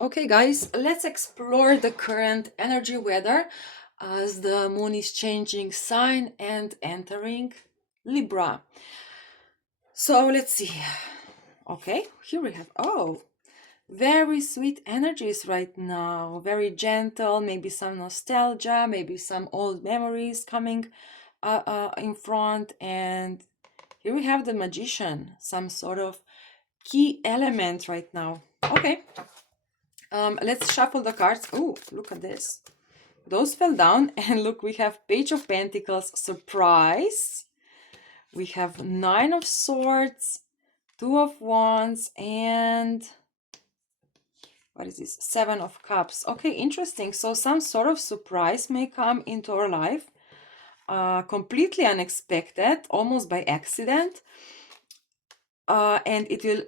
Okay, guys, let's explore the current energy weather as the moon is changing sign and entering Libra. So let's see. Okay, here we have, oh, very sweet energies right now. Very gentle, maybe some nostalgia, maybe some old memories coming in front. And here we have the magician, some sort of key element right now. Okay, let's shuffle the cards. Oh, look at this. Those fell down, and look, we have Page of Pentacles, surprise. We have Nine of Swords, Two of Wands, and what is this? Seven of Cups. Okay, interesting. So some sort of surprise may come into our life, completely unexpected, almost by accident, and it will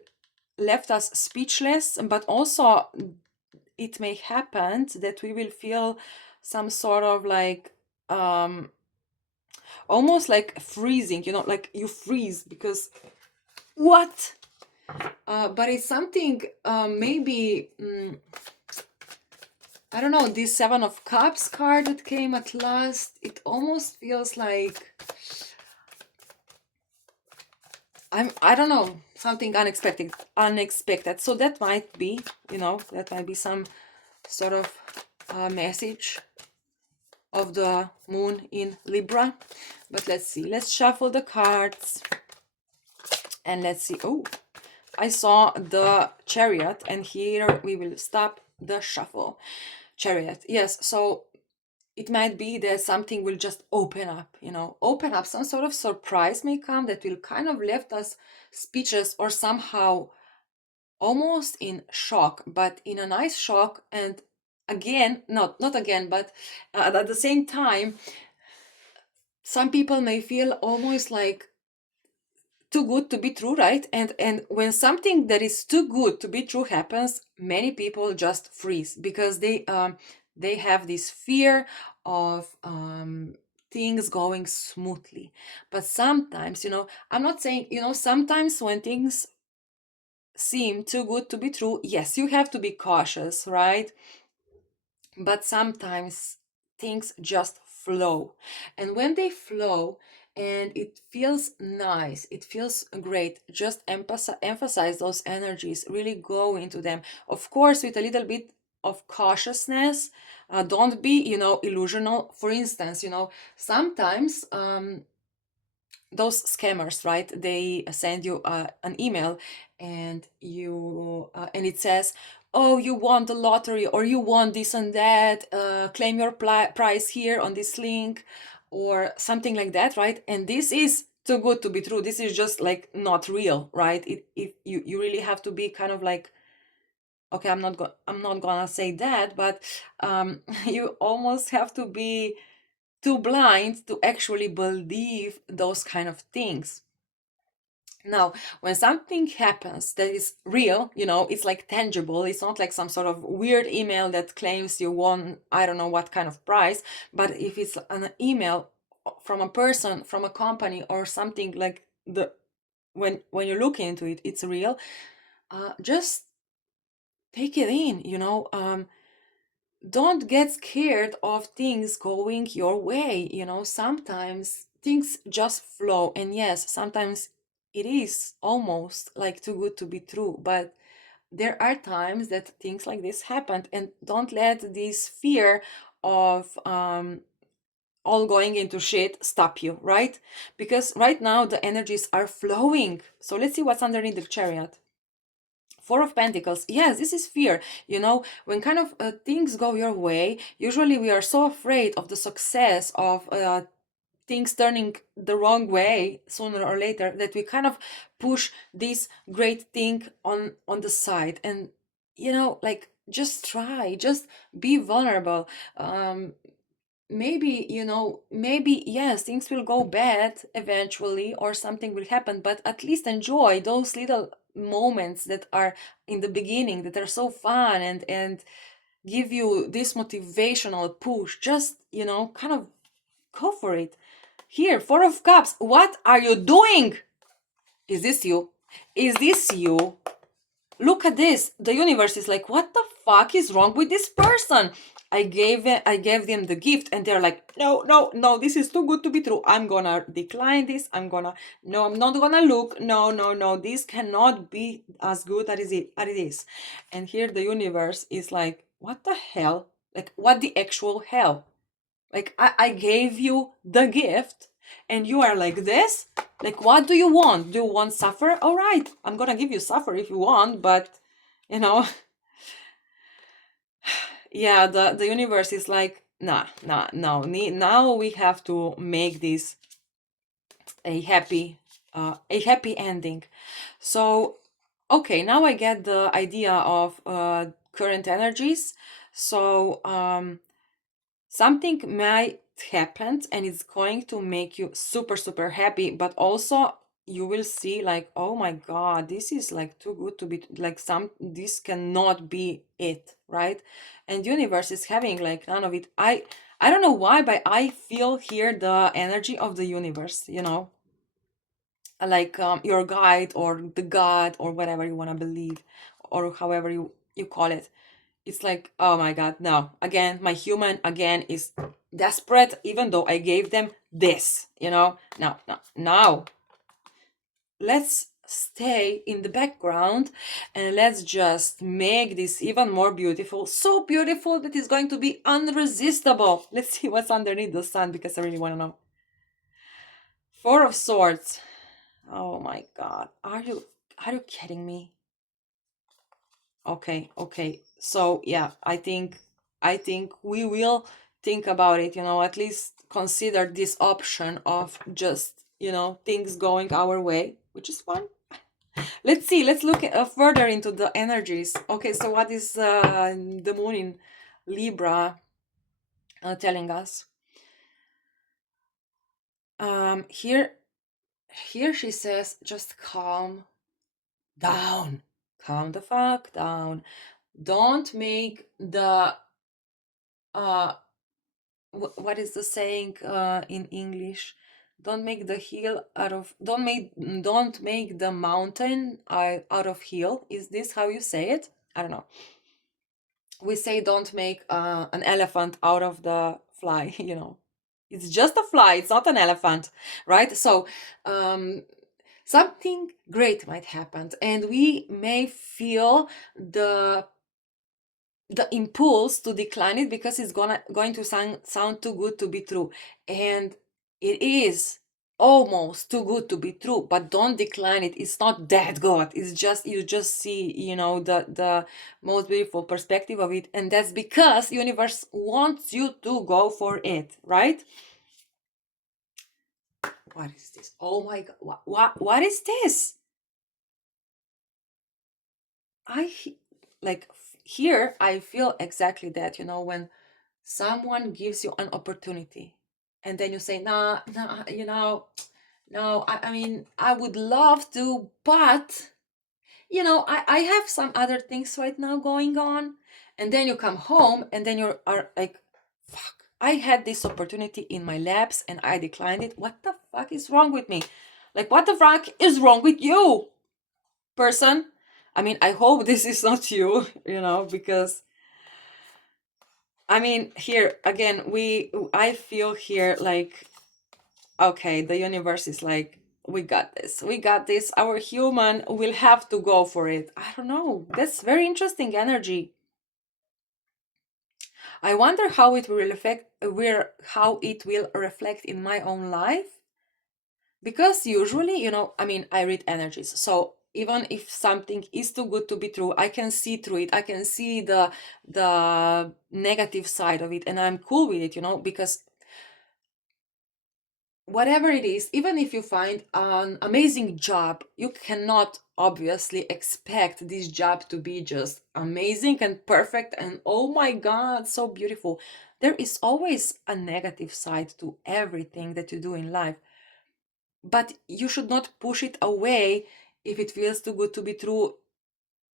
left us speechless, but also it may happen that we will feel some sort of like almost like freezing, like you freeze because what? But it's something maybe I don't know, this Seven of Cups card that came at last, it almost feels like I don't know, something unexpected. So that might be, that might be some sort of message of the moon in Libra. But let's see, let's shuffle the cards and let's see. Oh, I saw the Chariot, and here we will stop the shuffle. Chariot, yes. So it might be that something will just open up, open up. Some sort of surprise may come that will kind of left us speechless or somehow almost in shock, but in a nice shock. And again, not again, but at the same time, some people may feel almost like too good to be true, right? And when something that is too good to be true happens, many people just freeze because they have this fear of things going smoothly. But sometimes, I'm not saying, sometimes when things seem too good to be true, yes, you have to be cautious, right? But sometimes things just flow, and when they flow and it feels nice, it feels great, just emphasize those energies, really go into them, of course with a little bit of cautiousness. Don't be illusional. For instance, sometimes those scammers, right, they send you an email, and and it says, oh, you won the lottery, or you won this and that, claim your prize here on this link, or something like that, right? And this is too good to be true. This is just like not real, right? You really have to be kind of like, okay, I'm not gonna say that, but you almost have to be too blind to actually believe those kind of things. Now, when something happens that is real, it's like tangible, it's not like some sort of weird email that claims you won, I don't know what kind of prize, but if it's an email from a person, from a company, or something like when you look into it, it's real. Just take it in, don't get scared of things going your way. Sometimes things just flow, and yes, sometimes it is almost like too good to be true, but there are times that things like this happen, and don't let this fear of all going into shit stop you, right? Because right now the energies are flowing. So let's see what's underneath the Chariot. Four of Pentacles. Yes, this is fear. When kind of things go your way, usually we are so afraid of the success of things turning the wrong way sooner or later that we kind of push this great thing on the side. And like, just try, just be vulnerable. Maybe yes, things will go bad eventually, or something will happen, but at least enjoy those little moments that are in the beginning, that are so fun, and give you this motivational push. Just kind of go for it. Here, Four of Cups. What are you doing? Is this you? Is this you? look at this. The universe is like, what the fuck is wrong with this person? I gave them the gift, and they're like, no, no, no, this is too good to be true. I'm gonna decline this. I'm not gonna look. No, no, no, this cannot be as good as it is. And here the universe is like, what the hell? Like, what the actual hell? Like, I gave you the gift, and you are like this? Like, what do you want? Do you want suffer? All right, I'm gonna give you suffer if you want, but, you know, yeah, the universe is like, nah, nah, no. Now we have to make this a happy ending. So, okay, now I get the idea of current energies. So, something might happen and it's going to make you super, super happy, but also you will see like, oh my God, this is like too good to be like this cannot be it, right? And universe is having like none of it. I don't know why, but I feel here the energy of the universe, like your guide or the God or whatever you want to believe, or however you call it. It's like, oh my God, no. Again, my human again is desperate, even though I gave them this, No, no, no. Let's stay in the background and let's just make this even more beautiful. So beautiful that it's going to be unresistible. Let's see what's underneath the sun, because I really want to know. Four of Swords. Oh my God. Are you kidding me? Okay. So yeah, I think we will think about it, at least consider this option of just, things going our way, which is fun. Let's see, let's look further into the energies. Okay, so what is the moon in Libra telling us? Here she says, just calm down. Calm the fuck down. Don't make the what is the saying in English? Don't make the hill out of don't make the mountain out of hill. Is this how you say it? I don't know. We say don't make an elephant out of the fly. It's just a fly. It's not an elephant, right? So something great might happen, and we may feel the impulse to decline it because it's going to sound too good to be true, and it is almost too good to be true. But don't decline it. It's not that good. It's just you just see the most beautiful perspective of it, and that's because universe wants you to go for it, right? What is this? Oh my God, what is this? I like here I feel exactly that, when someone gives you an opportunity and then you say, nah, no, I mean, I would love to, but I have some other things right now going on. And then you come home and then you are like, fuck, I had this opportunity in my laps and I declined it. What the fuck is wrong with me? Like, what the fuck is wrong with you, person? I mean, I hope this is not you, because I mean, here again, I feel here like, okay, the universe is like, we got this. Our human will have to go for it. I don't know. That's very interesting energy. I wonder how it will reflect in my own life. Because usually, I mean, I read energies. So even if something is too good to be true, I can see through it. I can see the negative side of it, and I'm cool with it, because whatever it is, even if you find an amazing job, you cannot obviously expect this job to be just amazing and perfect and oh my God, so beautiful. There is always a negative side to everything that you do in life. But you should not push it away if it feels too good to be true.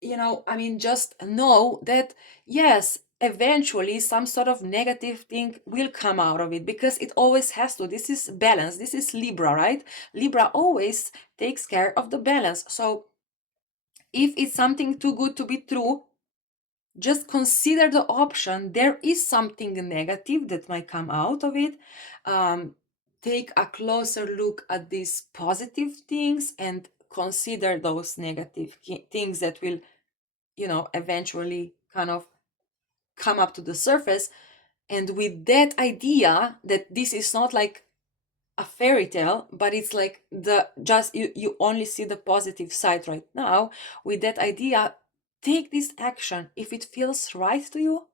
I mean, just know that yes, eventually some sort of negative thing will come out of it, because it always has to. This is balance. This is Libra, right? Libra always takes care of the balance. So if it's something too good to be true, just consider the option. There is something negative that might come out of it. Take a closer look at these positive things and consider those negative things that will, eventually kind of come up to the surface. And with that idea that this is not like a fairy tale, but it's like the just you only see the positive side right now. With that idea, take this action. If it feels right to you,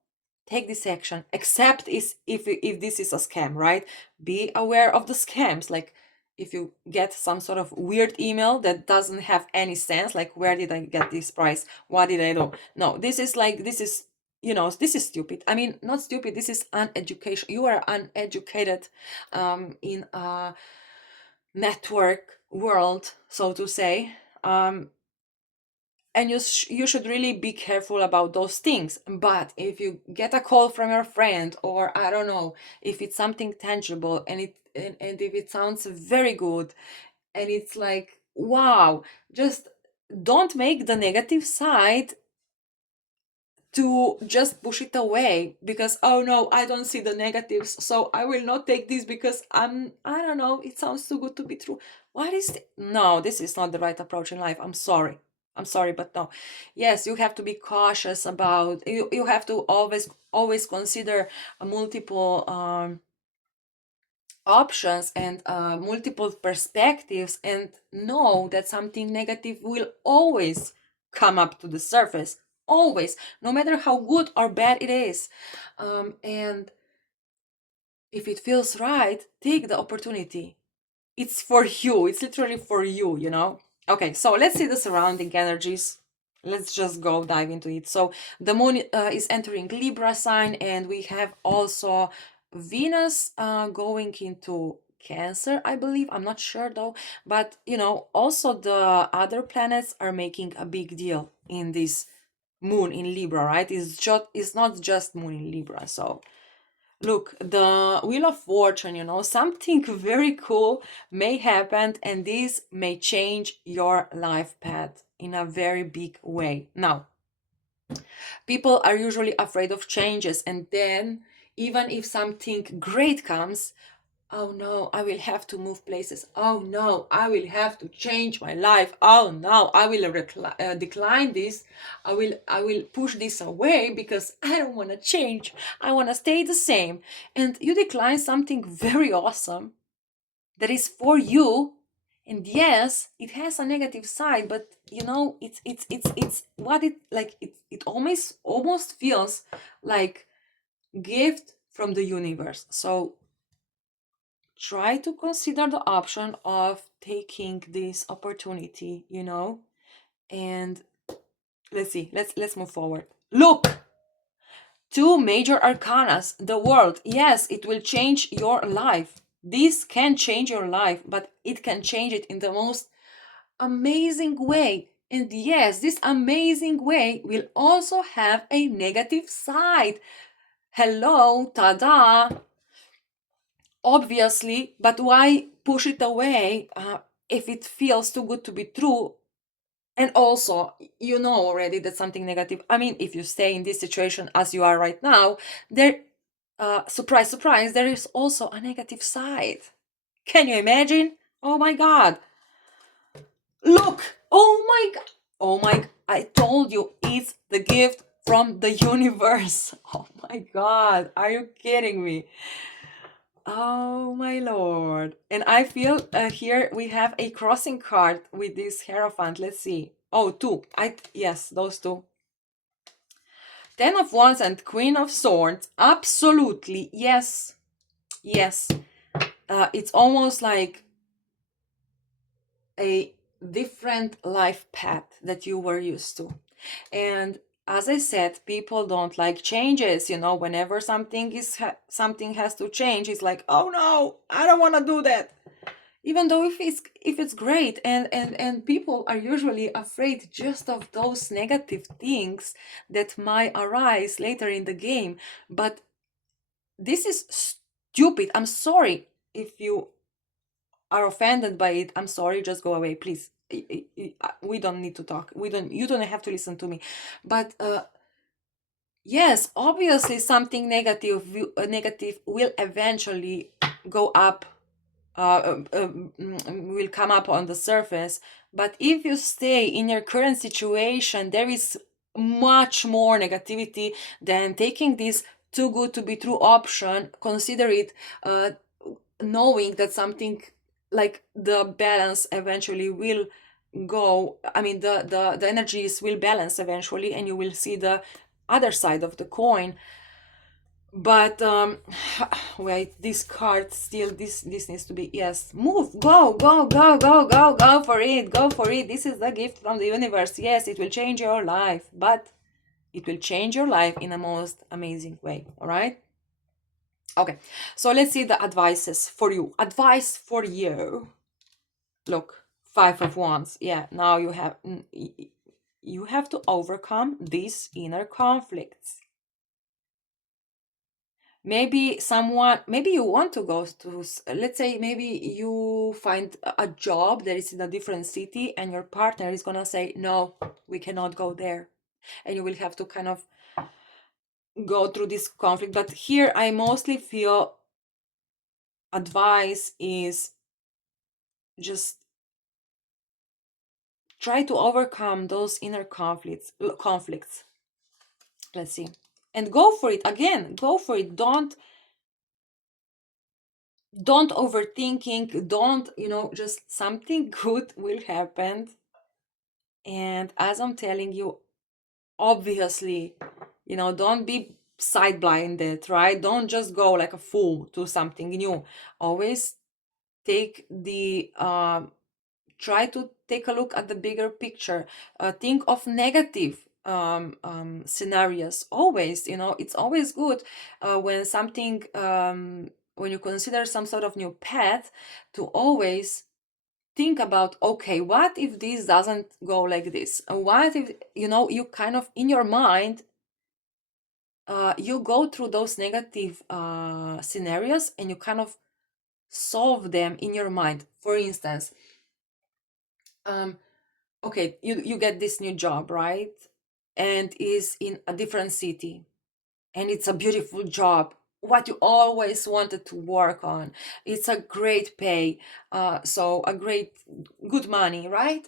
take this action. Except is if this is a scam, right? Be aware of the scams. Like if you get some sort of weird email that doesn't have any sense, like where did I get this price? What did I do? No, this is this is stupid. I mean, not stupid. This is uneducation. You are uneducated in a network world, so to say. And you should really be careful about those things. But if you get a call from your friend, or I don't know, if it's something tangible and if it sounds very good, and it's like, wow, just don't make the negative side to just push it away because, oh no, I don't see the negatives, so I will not take this because I don't know, it sounds too good to be true. What is no, this is not the right approach in life. I'm sorry, but no. Yes, you have to be cautious about, you have to always consider multiple options and multiple perspectives, and know that something negative will always come up to the surface, always, no matter how good or bad it is. And if it feels right, take the opportunity. It's for you, it's literally for you, Okay, so let's see the surrounding energies. Let's just go dive into it. So the moon is entering Libra sign, and we have also Venus going into Cancer, I believe. I'm not sure though, but also the other planets are making a big deal in this moon in Libra, right? It's not just moon in Libra. So look, the Wheel of Fortune, something very cool may happen, and this may change your life path in a very big way. Now, people are usually afraid of changes, and then even if something great comes, oh no, I will have to move places. Oh no, I will have to change my life. Oh no, I will decline this. I will push this away because I don't want to change. I want to stay the same. And you decline something very awesome that is for you. And yes, it has a negative side, but it's what it like. It almost feels like gift from the universe. So try to consider the option of taking this opportunity, and let's see, let's move forward. Look, two major arcanas, the world. Yes, it will change your life. This can change your life, but it can change it in the most amazing way. And yes, this amazing way will also have a negative side. Hello, tada, obviously, but why push it away if it feels too good to be true? And also, you know already that something negative, I mean, if you stay in this situation as you are right now, there, surprise, surprise, there is also a negative side. Can you imagine? Oh my God. Look, oh my, I told you, it's the gift from the universe. Oh my God, are you kidding me? Oh my lord. And I feel here we have a crossing card with this Hierophant. Let's see. Oh, two. Yes, those two. Ten of Wands and Queen of Swords. Absolutely. Yes. Yes. It's almost like a different life path that you were used to. And as I said, people don't like changes. Whenever something has to change, it's like, oh no, I don't want to do that. Even though if it's great, and people are usually afraid just of those negative things that might arise later in the game. But this is stupid. I'm sorry if you are offended by it. I'm sorry, just go away, please. we don't need to talk. You don't have to listen to me. But yes, obviously something negative will eventually go up, will come up on the surface. But if you stay in your current situation, there is much more negativity than taking this too good to be true option. Consider it, knowing that something like the balance eventually will go. I mean, the energies will balance eventually, and you will see the other side of the coin. But wait, this card still, this needs to be, yes, move, go, go, go, go, go, go for it, go for it. This is the gift from the universe. Yes, it will change your life, but it will change your life in a most amazing way. All right. Okay, so let's see the advices for you. Advice for you. Look, 5 of Wands. Yeah, now you have to overcome these inner conflicts. Maybe you want to go to, let's say, maybe you find a job that is in a different city, and your partner is gonna say, no, we cannot go there. And you will have to kind of go through this conflict. But here I mostly feel advice is just try to overcome those inner conflicts. Let's see. And go for it. Again, go for it. Don't overthinking. Don't, just something good will happen. And as I'm telling you, obviously, don't be side blinded, right? Don't just go like a fool to something new. Always take the try to take a look at the bigger picture. Think of negative scenarios. Always, it's always good when something when you consider some sort of new path, to always think about, okay, what if this doesn't go like this? What if, you kind of in your mind, you go through those negative scenarios, and you kind of solve them in your mind. For instance, okay, you get this new job, right? And is in a different city, and it's a beautiful job, what you always wanted to work on. It's a great pay, so a great good money, right?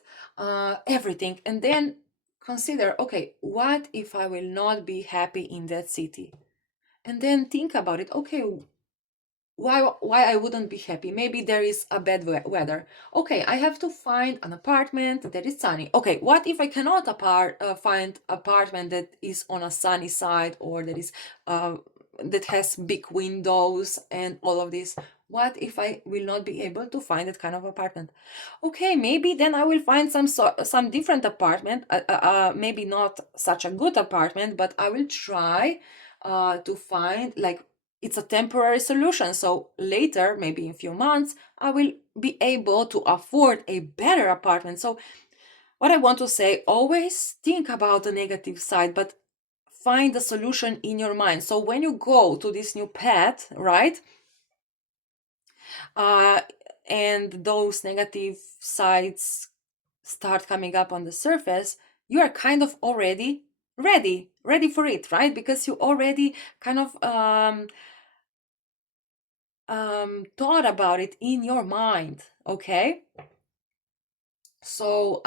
Everything. And then consider, okay, what if I will not be happy in that city? And then think about it. Okay, why I wouldn't be happy? Maybe there is a bad weather. Okay, I have to find an apartment that is sunny. Okay, what if I cannot find apartment that is on a sunny side, or that is that has big windows and all of this? What if I will not be able to find that kind of apartment? Okay, maybe then I will find some different apartment. Maybe not such a good apartment, but I will try to find, like, it's a temporary solution. So later, maybe in a few months, I will be able to afford a better apartment. So what I want to say, always think about the negative side, but find the solution in your mind. So when you go to this new path, right? And those negative sides start coming up on the surface, you are kind of already ready for it, right? Because you already kind of thought about it in your mind. Okay, so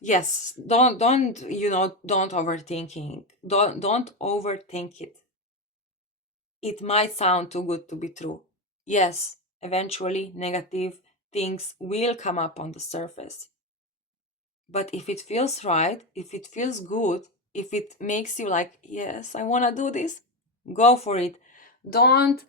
yes, don't overthinking. Don't overthink it. It might sound too good to be true. Yes, eventually negative things will come up on the surface, but if it feels right, if it feels good, if it makes you like, yes, I want to do this, go for it. Don't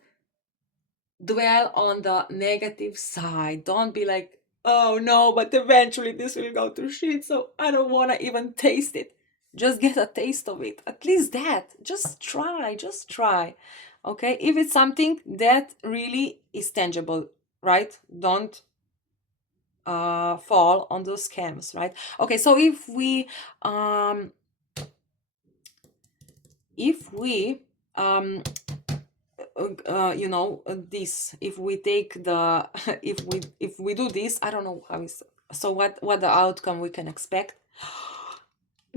dwell on the negative side. Don't be like, oh no, but eventually this will go to shit, so I don't want to even taste it. Just get a taste of it. At least that. Just try. Okay? If it's something that really is tangible, right? Don't fall on those scams, right? Okay, so if we um you know, this, if we take the if we do this, I don't know how is, so what the outcome we can expect.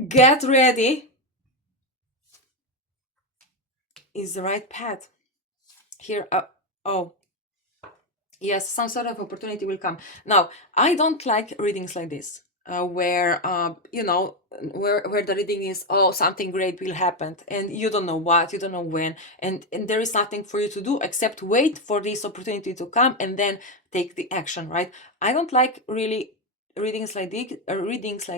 Get ready is the right path here. Oh yes, some sort of opportunity will come. Now, I don't like readings like this, where you know, where the reading is, oh, something great will happen, and you don't know what, you don't know when, and there is nothing for you to do except wait for this opportunity to come and then take the action, right? I don't like really readings like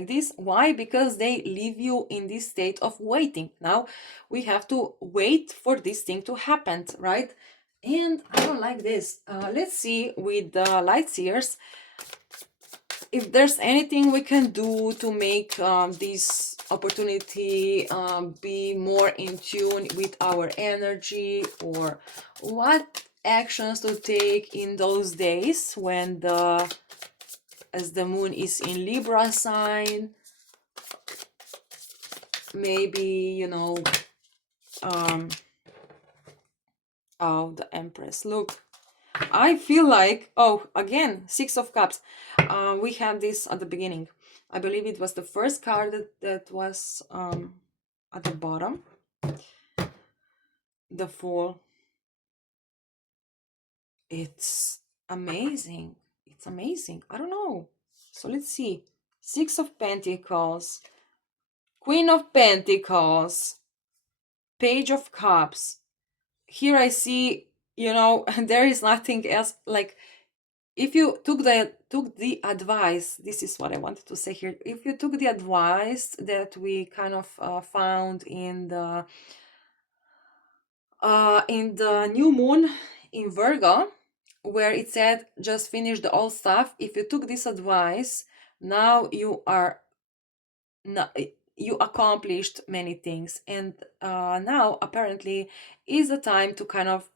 this. Why? Because they leave you in this state of waiting. Now we have to wait for this thing to happen, right? And I don't like this. Let's see with the light seers if there's anything we can do to make this opportunity be more in tune with our energy, or what actions to take in those days when as the moon is in Libra sign. Maybe, you know, oh, the Empress, look, I feel like, oh, again, Six of Cups. We had this at the beginning. I believe it was the first card that was at the bottom. The Fool. It's amazing. It's amazing. I don't know. So let's see. Six of Pentacles. Queen of Pentacles. Page of Cups. Here I see, you know, there is nothing else. Like, if you took the advice, this is what I wanted to say here. If you took the advice that we kind of found in the new moon in Virgo, where it said just finish the old stuff, if you took this advice, now you accomplished many things, and now apparently is the time to kind of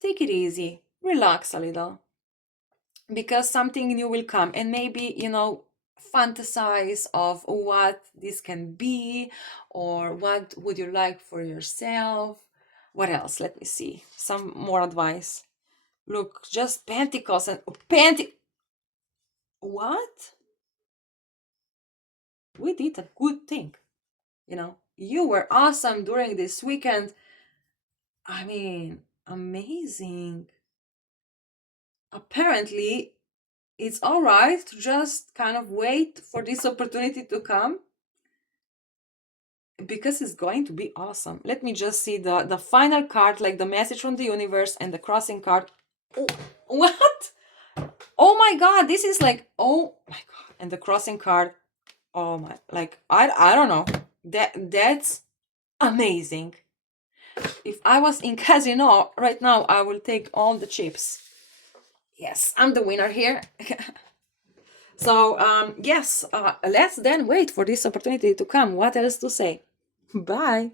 take it easy, relax a little, because something new will come, and maybe, you know, fantasize of what this can be, or what would you like for yourself. What else? Let me see some more advice. Look, just Pentacles and what? We did a good thing, you know. You were awesome during this weekend. I mean, amazing. Apparently it's all right to just kind of wait for this opportunity to come, because it's going to be awesome. Let me just see the final card, like the message from the universe, and the crossing card. Oh, what? Oh my god, this is like, oh my god. And the crossing card, oh my, like, I don't know, that's amazing. If I was in casino right now, I will take all the chips. Yes, I'm the winner here. So yes, let's then wait for this opportunity to come. What else to say? Bye.